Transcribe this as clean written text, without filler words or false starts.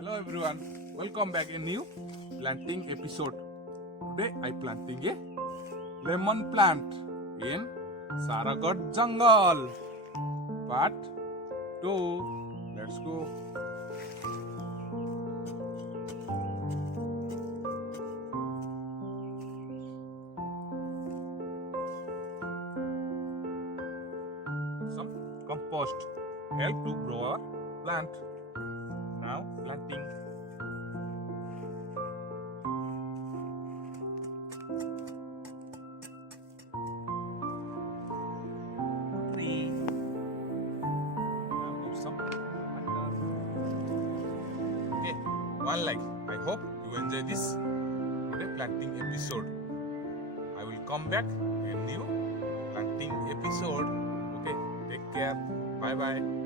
Hello everyone, welcome back a new planting episode. Today I planting a lemon plant in Saragat jungle. Part 2. Let's go. Some compost help to grow our plant. Now planting. Tree. Now give some water. Okay, one like. I hope you enjoy this today planting episode. I will come back a new planting episode. Okay, take care. Bye bye.